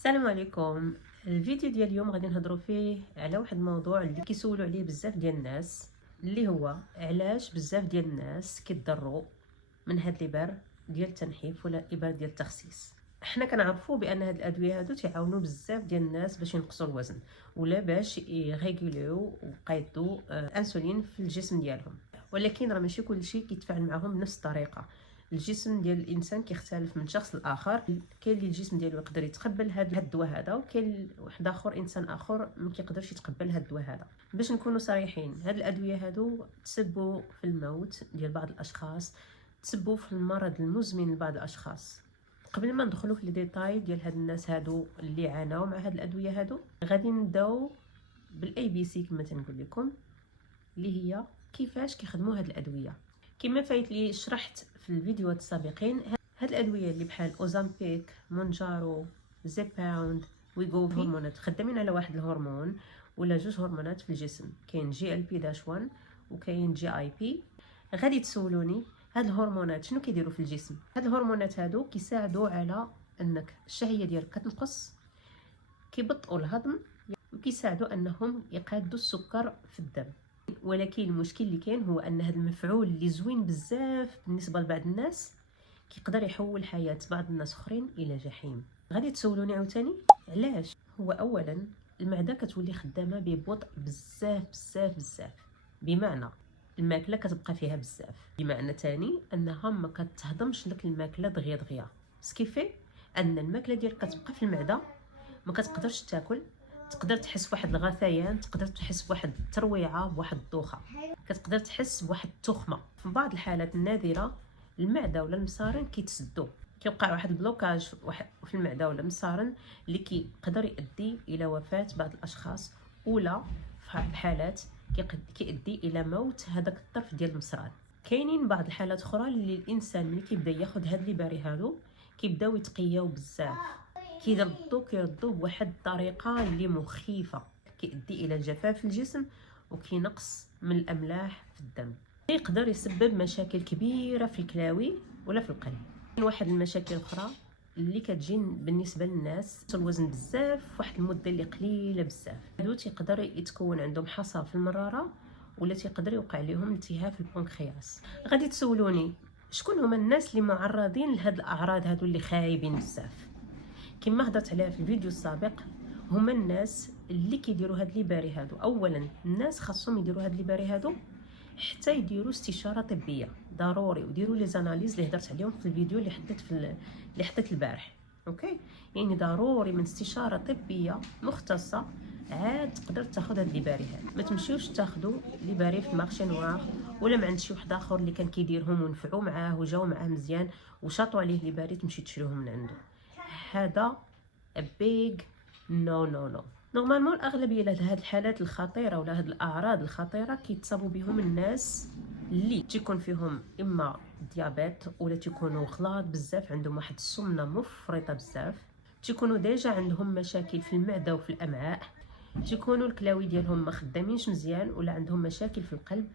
السلام عليكم. الفيديو ديال اليوم غادي نهضروا فيه على واحد الموضوع اللي كيسولوا عليه بزاف ديال الناس، اللي هو علاش بزاف ديال الناس كيضروا من هاد الابر ديال التنحيف ولا الابر ديال التخسيس. حنا كنعرفوا بان هاد الادويه هادو تيعاونوا بزاف ديال الناس باش ينقصوا الوزن ولا باش يريغوليو ويقيدوا انسولين في الجسم ديالهم، ولكن راه ماشي كلشي كيتفاعل معهم بنفس الطريقه. الجسم ديال الانسان كيختلف من شخص لاخر، كاين اللي الجسم ديالو يقدر يتقبل هاد الدواء هذا، وكاين واحد اخر انسان اخر ما كيقدرش يتقبل هاد الدواء هذا. باش نكونوا صريحين، هاد الادويه هادو تسببوا في الموت ديال بعض الاشخاص، تسببوا في المرض المزمن لبعض الاشخاص. قبل ما ندخلوا في الديتاي ديال هاد الناس هادو اللي عاناو مع هاد الادويه هادو، غادي نبداو بالاي بي سي كما تنقول لكم، اللي هي كيفاش كيخدموا هاد الادويه. كما فايت لي شرحت في الفيديوهات السابقين، هاد الادويه اللي بحال اوزامبيك، مونجارو، زيباوند، ويغوفي، هرمونات خدامين على واحد الهرمون ولا جوج هرمونات في الجسم. كاين جي ال بي داش 1 وكاين جي اي بي. غادي تسولوني هاد الهرمونات شنو كيديروا في الجسم؟ هاد الهرمونات هادو كيساعدوا على انك الشهيه ديالك كتنقص، كيبطئوا الهضم، وكيساعدوا انهم يقادوا السكر في الدم. ولكن المشكل اللي كاين هو ان هذا المفعول اللي زوين بزاف بالنسبه لبعض الناس كيقدر يحول حياه بعض الناس اخرين الى جحيم. غادي تسولوني عاوتاني علاش؟ هو اولا المعده كتولي خدامه ببطء بزاف بزاف بزاف، بمعنى الماكله كتبقى فيها بزاف، بمعنى تاني انها ما كتهضمش لك الماكله دغيا دغيا، سكيفي ان الماكله ديالك كتبقى في المعده، ما كتقدرش تاكل. تقدر تحس بواحد الغثيان، تقدر تحس بواحد الترويعه، بواحد الدوخه، كتقدر تحس بواحد التخمه. في بعض الحالات النادره المعده ولا المصارن كيتسدوا، كيوقع واحد البلوكاج في المعده ولا المصارن اللي كيقدر يؤدي الى وفاه بعض الاشخاص، ولا في حالات كيؤدي الى موت هذاك الطرف ديال المصران. كاينين بعض الحالات اخرى اللي الانسان ملي كيبدا ياخذ هاد لي باري هادو كيبداو يتقياو بزاف، كيردوا بواحد الطريقه اللي مخيفه، كيؤدي الى جفاف في الجسم وكينقص من الاملاح في الدم، يقدر يسبب مشاكل كبيره في الكلاوي ولا في القلب. واحد المشاكل اخرى اللي كتجي بالنسبه للناس الوزن بزاف واحد المده اللي قليله بزاف، هادو تيقدر يتكون عندهم حصى في المراره ولا تيقدر يوقع لهم التهاب في البنكرياس. غادي تسولوني شكون هما الناس اللي معرضين لهاد الاعراض هادو اللي خايبين بزاف؟ كما هضرت عليها في الفيديو السابق، هما الناس اللي كيديروا هاد لي باري هادو. اولا الناس خاصهم يديروا هاد لي باري هادو حتى يديروا استشاره طبيه ضروري، وديروا لي زاناليز اللي هضرت عليهم في الفيديو اللي حطيت البارح. اوكي، يعني ضروري من استشاره طبيه مختصه عاد تقدر تاخذ هاد لي باري هاد. ما تمشيوش تاخذوا لي باري في المارشي نوار ولا ما عند شي واحد اخر اللي كان كيديرهم ونفعوا معاه وجاو معاه مزيان وشاطوا عليه لي باري تمشي تشريهم من عنده. هذا a big no no no. نورمالمون الاغلبيه لهاد الحالات الخطيره ولا هاد الاعراض الخطيره كيتصابوا بهم الناس اللي تيكون فيهم اما ديابيت ولا تيكونوا غلاط بزاف، عندهم واحد السمنه مفرطه بزاف، تيكونوا ديجا عندهم مشاكل في المعده وفي الامعاء، تيكونوا الكلاوي ديالهم ما خدامينش مزيان ولا عندهم مشاكل في القلب،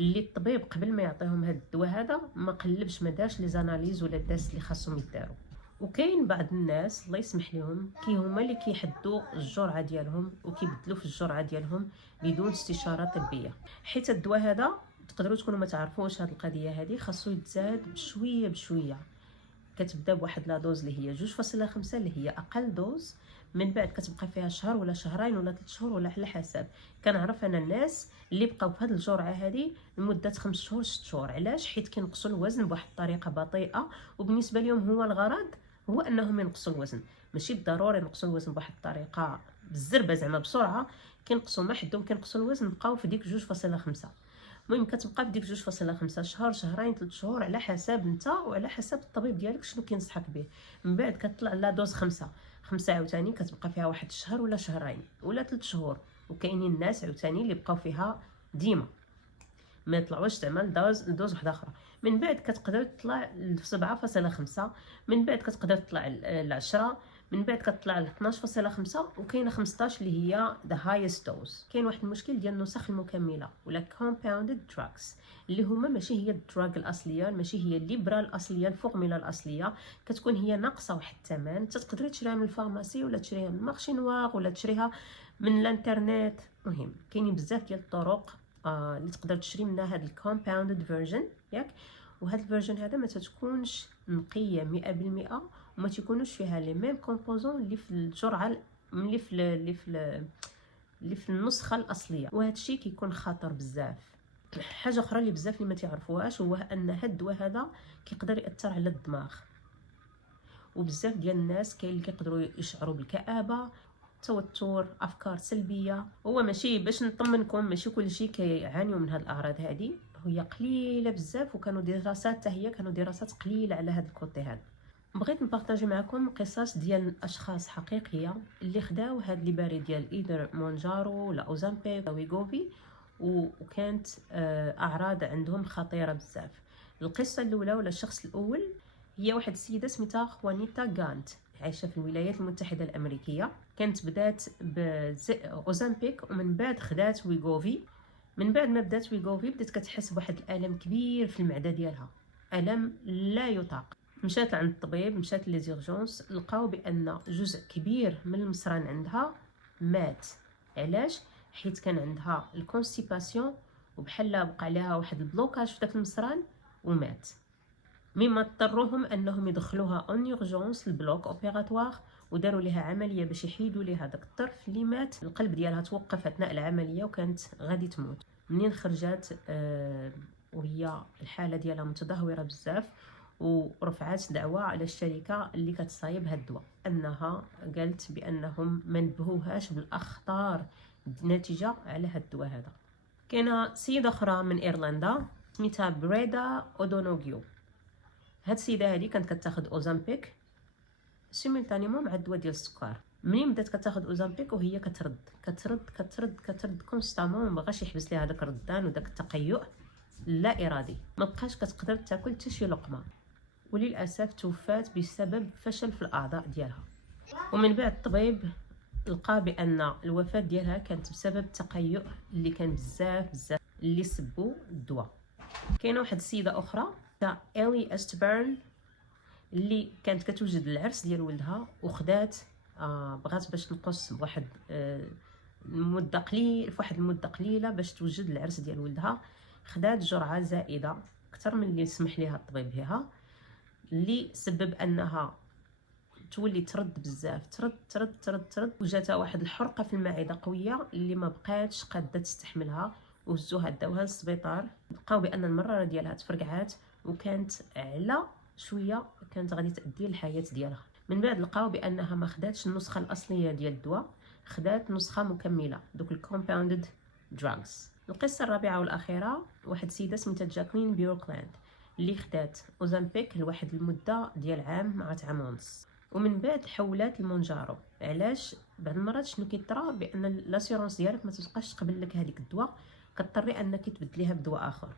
اللي الطبيب قبل ما يعطيهم هاد الدواء هذا ما قلبش، ما دارش لي زاناليز ولا الداس اللي خاصهم يداروا. وكاين بعض الناس الله يسمح لهم كي هما اللي كيحدوا الجرعه ديالهم وكيبدلوا في الجرعه ديالهم بدون استشاره طبيه، حيت الدواء هذا تقدروا تكونوا ما تعرفوش هاد القضيه هذه، خاصو يتزاد بشويه بشويه. كتبدا بواحد لا دوز اللي هي 2.5 اللي هي اقل دوز، من بعد كتبقى فيها شهر ولا شهرين ولا 3 شهور ولا على حسب. كنعرف انا الناس اللي بقاو في هذه الجرعه هذه لمده 5 شهور 6 شهور. علاش؟ حيت كينقصوا الوزن بواحد الطريقه بطيئه، وبالنسبه لهم هو الغرض هو انهم ينقصوا الوزن، ماشي بالضروري ينقصوا الوزن بواحد الطريقه بالزربه زعما بسرعه. كينقصوا ما حدهم كينقصوا الوزن بقاو في ديك 2.5. المهم كتبقى في ديك 2.5 شهر شهرين 3 شهور على حسب انت وعلى حسب الطبيب ديالك شنو كينصحك به. من بعد كتطلع لا دوز 5 عاوتاني كتبقى فيها واحد الشهر ولا شهرين ولا 3 شهور. وكاينين الناس عاوتاني اللي بقاو فيها ديما ما يطلعوش تعمل دوز واحده اخرى. من بعد كتقدر تطلع ل 7.5، من بعد كتقدر تطلع ل 10، من بعد كتطلع ل 12.5 وكاينه 15 اللي هي the highest dose. كاين واحد المشكل ديال النسخ المكمله ولا compounded drugs اللي هما ماشي هي الدراغ الاصليه، ماشي هي الليبرا الاصليه، الفورمولا الاصليه، كتكون هي ناقصه واحد الثمن. تقدري تشريها من الفارماسي ولا تشريها من المارشي نوار ولا تشريها من الانترنت. مهم كاينين بزاف ديال الطرق اللي تقدر تشري منها هاد الكومباوندد فيرجن ياك. وهاد الفيرجن هذا ما تتكونش نقيه 100% وما تيكونوش فيها لي ميم كومبوزون اللي في الجرعه اللي في النسخه الاصليه، وهذا الشيء كيكون خطر بزاف. حاجه اخرى اللي بزاف اللي ما تعرفوهاش هو ان هاد الدواء هذا كيقدر ياثر على الدماغ، وبزاف ديال الناس كاين اللي كيقدروا يشعروا بالكآبه، توتر، افكار سلبيه. هو ماشي باش نطمنكم ماشي كلشي كيعانيوا من هاد الاعراض هذه، هي قليله بزاف، وكانوا دراسات حتى هي كانوا دراسات قليله على هاد الكوتي هذا. بغيت نبارطاجي معكم قصص ديال اشخاص حقيقيه اللي خداو هاد لي باري ديال ايدر مونجارو ولا اوزامبيك او ويغوفي وكانت اعراض عندهم خطيره بزاف. القصه الاولى ولا الشخص الاول هي واحد السيده سميتها خوانيتا غانت، عايشه في الولايات المتحده الامريكيه. كانت بدات باوزامبيك ومن بعد خدات ويغوفي. من بعد ما بدات ويغوفي بدات كتحس بواحد الالم كبير في المعده ديالها، الم لا يطاق. مشات عند الطبيب، مشات لي زيرجونس، لقاو بان جزء كبير من المصران عندها مات. علاش؟ حيت كان عندها الكونستيباسيون وبحال بقى عليها واحد البلوكاج في داك المصران ومات. مما اضطروهم انهم يدخلوها اون يورجونس البلوك اوبيراتوار وداروا لها عمليه باش يحيدوا ليها داك الطرف اللي مات. القلب ديالها توقف اثناء العمليه وكانت غادي تموت. منين خرجت وهي الحاله ديالها متدهوره بزاف، ورفعت دعوى على الشركه اللي كتصايب هاد الدواء، انها قالت بانهم ما نبهوهاش بالاخطار ناتجه على هاد الدواء هذا. كاينه سيده اخرى من ايرلندا سميتها بريدا اودونوغيو. هاد السيده هذه كانت كتاخذ اوزامبيك سيمولتانيمون مع الدواء ديال السكر. منين بدات كتاخذ اوزامبيك وهي كترد كونستامون، ما بغاش يحبس ليها داك الردان وداك التقيؤ لا ارادي، ما بقاش كتقدر تاكل حتى شي لقمه، وللاسف توفات بسبب فشل في الاعضاء ديالها. ومن بعد الطبيب لقى بان الوفاه ديالها كانت بسبب التقيؤ اللي كان بزاف اللي سبوا الدواء. كاينه واحد السيده اخرى تاع إلي استبرن اللي كانت كتوجد العرس ديال ولدها وخدات بغات باش تنقص بواحد المده قليل في واحد المده قليله باش توجد العرس ديال ولدها. خدات جرعه زائده اكثر من اللي سمح ليها الطبيب بها، اللي سبب انها تولي ترد بزاف، ترد وجاتها واحد الحرقه في المعده قويه اللي ما بقاتش قاده تستحملها، وهزوها داوها للسبيطار. لقاو بان المراره ديالها تفرقعات وكانت على شويه كانت غادي تؤدي الحياه ديالها. من بعد لقاو بانها ما خداتش النسخه الاصليه ديال الدواء، خدات نسخه مكمله دوك الكومباوندد دراغز. القصه الرابعه والاخيره واحد السيده سميتها جاكلين بيوركلاند اللي خدات اوزامبيك لواحد المده ديال عام مع عام ونص، ومن بعد حولات المونجارو. علاش؟ بعض المرات شنو كيطرا بان لاسيورونس ديالك ما تبقاش تقبل لك هذيك الدواء، كضطري انك تبدليها بدواء اخر.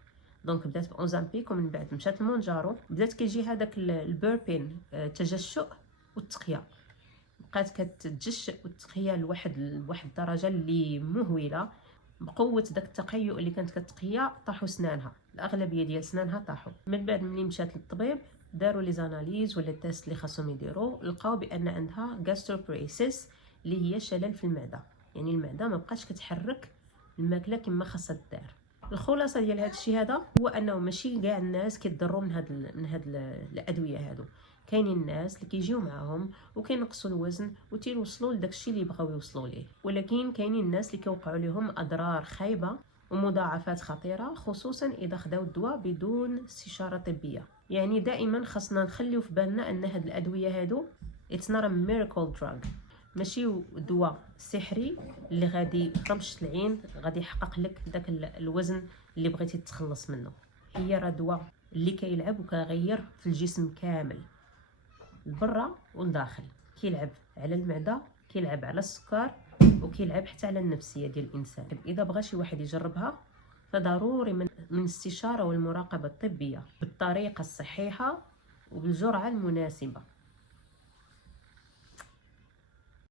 دونك بدات باوزامبيك ومن بعد مشات المونجارو، بدات كيجي هذاك البيربين تجشؤ والتقيه، بقات كتجشئ والتقيه لواحد الدرجه اللي مهوله. بقوه داك التقيؤ اللي كانت كتقيا طاحوا سنانها، الاغلبيه ديال سنانها طاحوا. من بعد ملي مشات للطبيب داروا لي زاناليز ولا التيست اللي خاصهم يديروا، لقاو بان عندها غاستروبريسيس اللي هي شلل في المعده، يعني المعده ما بقاش كتحرك الماكله كما خاصها دار. الخلاصه ديال هذا الشيء هذا هو انه ماشي كاع الناس كيضروا من هاد الادويه هادو. كاينين الناس اللي كيجيو معاهم وكينقصوا الوزن وتيوصلوا لداك الشيء اللي بغاو يوصلوا ليه، ولكن كاينين الناس اللي كيوقعوا لهم اضرار خايبه ومضاعفات خطيره، خصوصا اذا خداو الدواء بدون استشاره طبيه. يعني دائما خاصنا نخليو في بالنا ان هاد الادويه هادو it's not a miracle drug، ماشي دواء سحري اللي غادي رمش العين غادي يحقق لك داك الوزن اللي بغيتي تتخلص منه. هي راه دواء اللي كيلعب وكيغير في الجسم كامل، البرا والداخل، كيلعب على المعده، كيلعب على السكر، وكيلعب حتى على النفسيه ديال الانسان. اذا بغى شي واحد يجربها فضروري من استشاره والمراقبه الطبيه بالطريقه الصحيحه وبالجرعه المناسبه.